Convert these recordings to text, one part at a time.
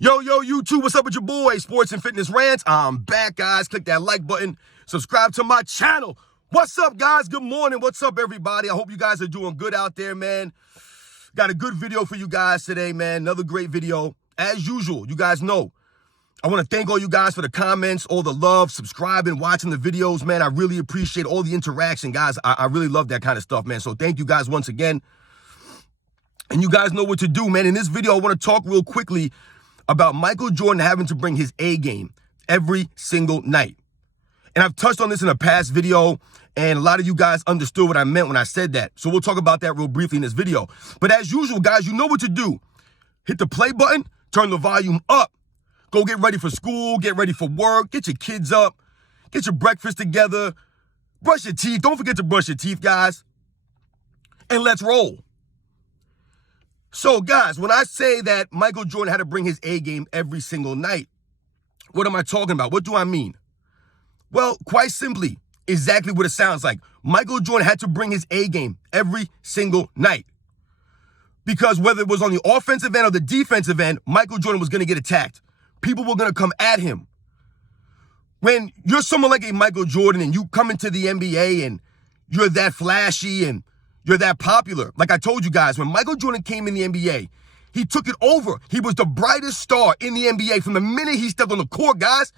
Yo, YouTube, what's up with your boy? Sports and Fitness Rants. I'm back, guys. Click that like button. Subscribe to my channel. What's up, guys? Good morning. What's up, everybody? I hope you guys are doing good out there, man. Got a good video for you guys today, man. Another great video. As usual, you guys know, I want to thank all you guys for the comments, all the love, subscribing, watching the videos, man. I really appreciate all the interaction, guys. I really love that kind of stuff, man. So thank you guys once again. And you guys know what to do, man. In this video, I want to talk real quickly about Michael Jordan having to bring his A game every single night. And I've touched on this in a past video, and a lot of you guys understood what I meant when I said that. So we'll talk about that real briefly in this video. But as usual, guys, you know what to do. Hit the play button, turn the volume up, go get ready for school, get ready for work, get your kids up, get your breakfast together, brush your teeth. Don't forget to brush your teeth, guys. And let's roll. So, guys, when I say that Michael Jordan had to bring his A game every single night, what am I talking about? What do I mean? Well, quite simply, exactly what it sounds like. Michael Jordan had to bring his A game every single night. Because whether it was on the offensive end or the defensive end, Michael Jordan was going to get attacked. People were going to come at him. When you're someone like a Michael Jordan and you come into the NBA and you're that flashy and you're that popular. Like I told you guys, when Michael Jordan came in the NBA, he took it over. He was the brightest star in the NBA from the minute he stepped on the court, guys.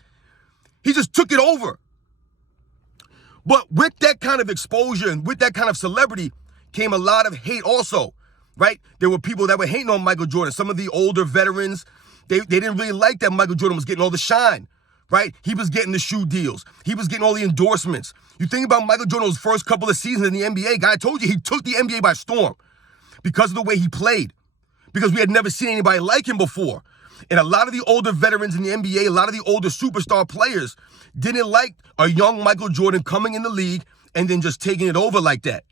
He just took it over. But with that kind of exposure and with that kind of celebrity came a lot of hate also, right? There were people that were hating on Michael Jordan. Some of the older veterans, they didn't really like that Michael Jordan was getting all the shine, right? He was getting the shoe deals. He was getting all the endorsements. You think about Michael Jordan's first couple of seasons in the NBA, guy, I told you he took the NBA by storm because of the way he played, because we had never seen anybody like him before. And a lot of the older veterans in the NBA, a lot of the older superstar players didn't like a young Michael Jordan coming in the league and then just taking it over like that.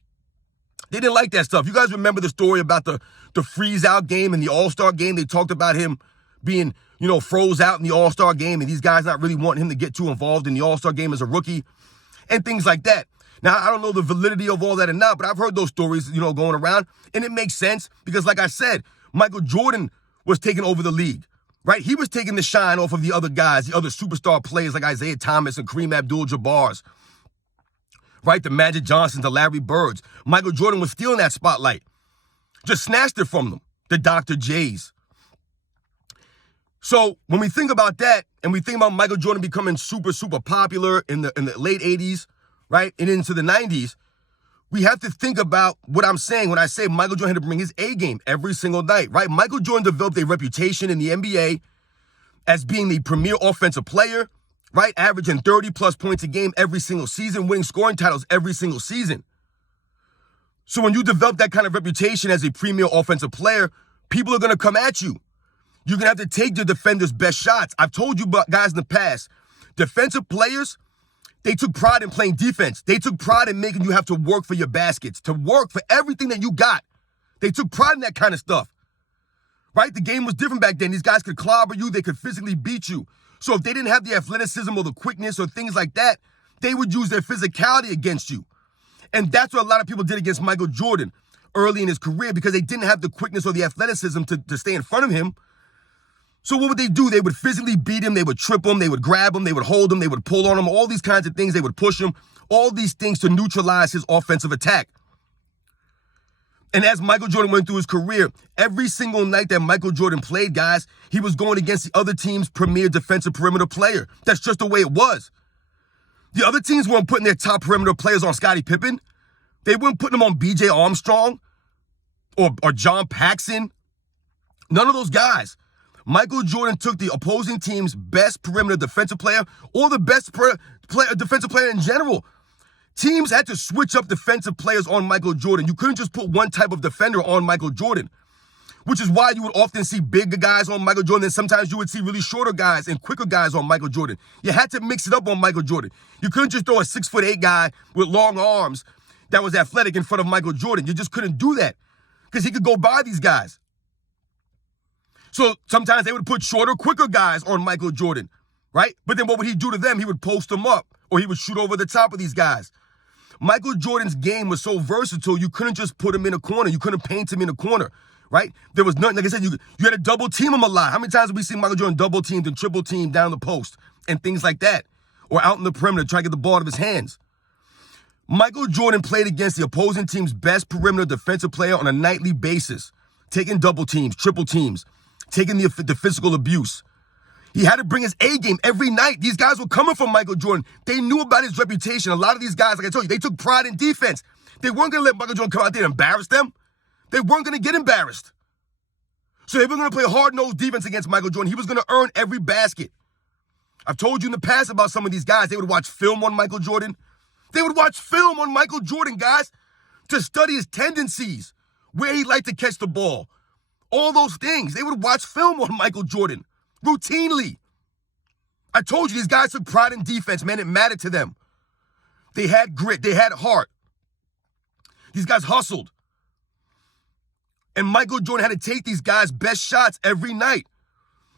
They didn't like that stuff. You guys remember the story about the freeze-out game and the All-Star game? They talked about him being, froze out in the All-Star game and these guys not really wanting him to get too involved in the All-Star game as a rookie and things like that. Now, I don't know the validity of all that or not, but I've heard those stories, going around, and it makes sense because, like I said, Michael Jordan was taking over the league, right? He was taking the shine off of the other guys, the other superstar players like Isaiah Thomas and Kareem Abdul-Jabbar's, right? The Magic Johnsons, the Larry Birds. Michael Jordan was stealing that spotlight, just snatched it from them, the Dr. J's. So when we think about that, and we think about Michael Jordan becoming super, super popular in the late 80s, right, and into the 90s, we have to think about what I'm saying when I say Michael Jordan had to bring his A game every single night, right? Michael Jordan developed a reputation in the NBA as being the premier offensive player, right, averaging 30-plus points a game every single season, winning scoring titles every single season. So when you develop that kind of reputation as a premier offensive player, people are going to come at you. You're going to have to take your defender's best shots. I've told you guys in the past, defensive players, they took pride in playing defense. They took pride in making you have to work for your baskets, to work for everything that you got. They took pride in that kind of stuff, right? The game was different back then. These guys could clobber you. They could physically beat you. So if they didn't have the athleticism or the quickness or things like that, they would use their physicality against you. And that's what a lot of people did against Michael Jordan early in his career because they didn't have the quickness or the athleticism to stay in front of him. So what would they do? They would physically beat him. They would trip him. They would grab him. They would hold him. They would pull on him. All these kinds of things. They would push him. All these things to neutralize his offensive attack. And as Michael Jordan went through his career, every single night that Michael Jordan played, guys, he was going against the other team's premier defensive perimeter player. That's just the way it was. The other teams weren't putting their top perimeter players on Scottie Pippen. They weren't putting them on B.J. Armstrong or John Paxson. None of those guys. Michael Jordan took the opposing team's best perimeter defensive player or the best defensive player in general. Teams had to switch up defensive players on Michael Jordan. You couldn't just put one type of defender on Michael Jordan, which is why you would often see bigger guys on Michael Jordan, and sometimes you would see really shorter guys and quicker guys on Michael Jordan. You had to mix it up on Michael Jordan. You couldn't just throw a 6'8" guy with long arms that was athletic in front of Michael Jordan. You just couldn't do that because he could go by these guys. So sometimes they would put shorter, quicker guys on Michael Jordan, right? But then what would he do to them? He would post them up or he would shoot over the top of these guys. Michael Jordan's game was so versatile, you couldn't just put him in a corner. You couldn't paint him in a corner. right? There was nothing, like I said, you had to double team him a lot. How many times have we seen Michael Jordan double teamed and triple teamed down the post and things like that? Or out in the perimeter trying to get the ball out of his hands. Michael Jordan played against the opposing team's best perimeter defensive player on a nightly basis, taking double teams, triple teams, taking the physical abuse. He had to bring his A game every night. These guys were coming from Michael Jordan. They knew about his reputation. A lot of these guys, like I told you, they took pride in defense. They weren't going to let Michael Jordan come out there and embarrass them. They weren't going to get embarrassed. So they were going to play hard-nosed defense against Michael Jordan. He was going to earn every basket. I've told you in the past about some of these guys. They would watch film on Michael Jordan. They would watch film on Michael Jordan, guys, to study his tendencies, where he liked to catch the ball, all those things. They would watch film on Michael Jordan routinely. I told you these guys took pride in defense, man. It mattered to them. They had grit. They had heart. These guys hustled. And Michael Jordan had to take these guys' best shots every night.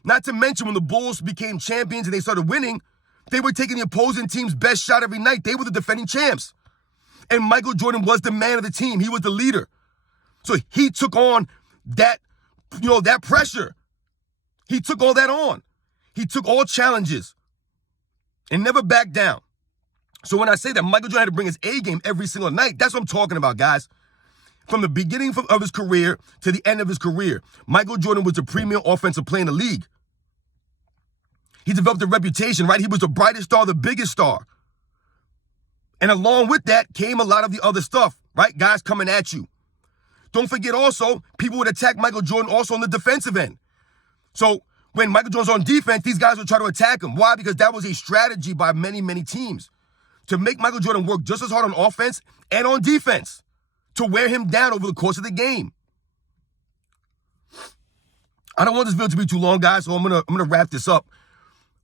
Not to mention when the Bulls became champions and they started winning, they were taking the opposing team's best shot every night. They were the defending champs. And Michael Jordan was the man of the team. He was the leader. So he took on that, that pressure. He took all that on. He took all challenges and never backed down. So when I say that Michael Jordan had to bring his A game every single night, that's what I'm talking about, guys. From the beginning of his career to the end of his career, Michael Jordan was the premier offensive player in the league. He developed a reputation, right? He was the brightest star, the biggest star. And along with that came a lot of the other stuff, right? Guys coming at you. Don't forget also, people would attack Michael Jordan also on the defensive end. So when Michael Jordan's on defense, these guys would try to attack him. Why? Because that was a strategy by many, many teams to make Michael Jordan work just as hard on offense and on defense to wear him down over the course of the game. I don't want this video to be too long, guys, so I'm gonna wrap this up.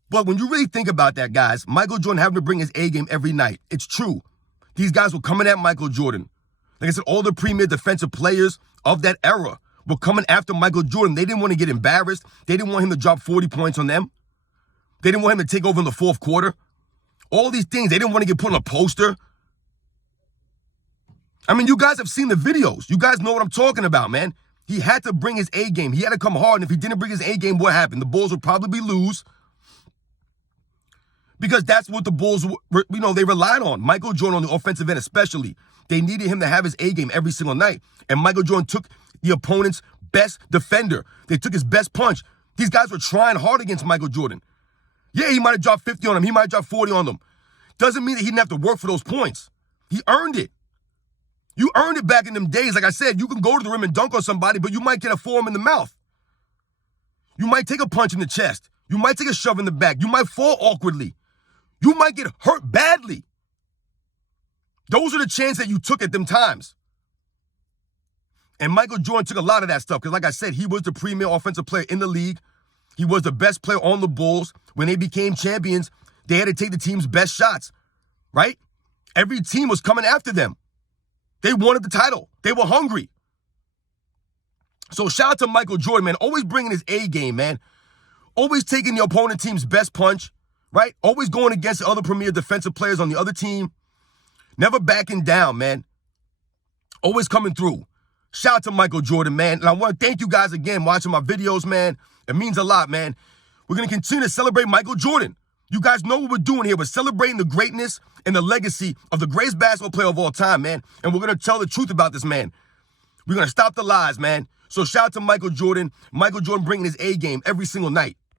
But when you really think about that, guys, Michael Jordan having to bring his A game every night, it's true. These guys were coming at Michael Jordan. Like I said, all the premier defensive players of that era were coming after Michael Jordan. They didn't want to get embarrassed. They didn't want him to drop 40 points on them. They didn't want him to take over in the fourth quarter. All these things, they didn't want to get put on a poster. I mean, you guys have seen the videos. You guys know what I'm talking about, man. He had to bring his A game. He had to come hard, and if he didn't bring his A game, what happened? The Bulls would probably lose because that's what the Bulls, they relied on. Michael Jordan on the offensive end especially. They needed him to have his A game every single night, and Michael Jordan took the opponent's best defender. They took his best punch. These guys were trying hard against Michael Jordan. Yeah, he might have dropped 50 on them. He might have dropped 40 on them. Doesn't mean that he didn't have to work for those points. He earned it. You earned it back in them days. Like I said, you can go to the rim and dunk on somebody, but you might get a forearm in the mouth. You might take a punch in the chest. You might take a shove in the back. You might fall awkwardly. You might get hurt badly. Those are the chances that you took at them times. And Michael Jordan took a lot of that stuff because, like I said, he was the premier offensive player in the league. He was the best player on the Bulls. When they became champions, they had to take the team's best shots, right? Every team was coming after them. They wanted the title. They were hungry. So shout out to Michael Jordan, man. Always bringing his A game, man. Always taking the opponent team's best punch, right? Always going against the other premier defensive players on the other team. Never backing down, man. Always coming through. Shout out to Michael Jordan, man. And I want to thank you guys again watching my videos, man. It means a lot, man. We're going to continue to celebrate Michael Jordan. You guys know what we're doing here. We're celebrating the greatness and the legacy of the greatest basketball player of all time, man. And we're going to tell the truth about this man. We're going to stop the lies, man. So shout out to Michael Jordan. Michael Jordan bringing his A game every single night.